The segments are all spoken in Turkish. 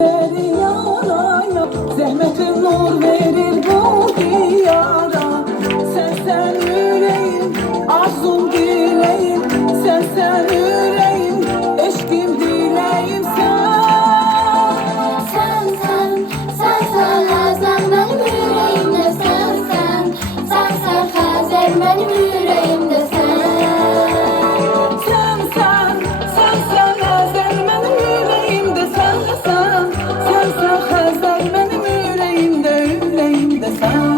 yaraya, zahmetin nur verir bu diyara. Sen yüreğim, arzum dileğim, sen yüreğim, eşkim dileğim Sen Hazar benim yüreğimde sen Hazar benim yüreğimde sen Hazar benim yüreğimde sen Hazar benim yüreğimde sen.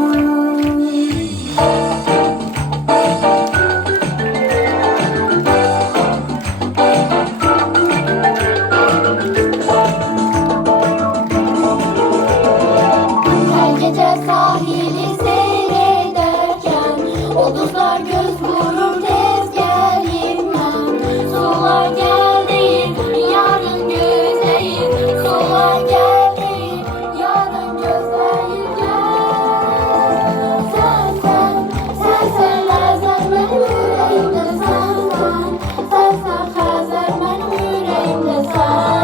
Her gece sahili seyrederken Ulduzlar göz vurur tez gelim ben Sular geldi yarın gözeyim Sular geldi yarın gözeyim Sen Hazar benim yüreğimde sen Hazar benim yüreğimde sen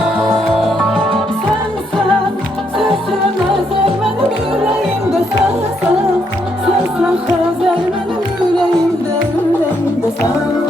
Hazar benim yüreğimde sen.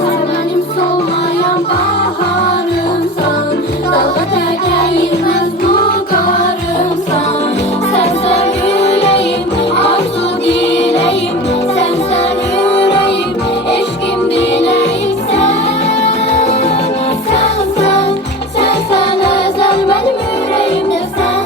Sen benim solmayan baharımsan Dalga terken inmez bu karımsan Sen yüreğim, arzu dileğim Sen yüreğim, eşkim dileğim Sen Hazar benim yüreğimde sen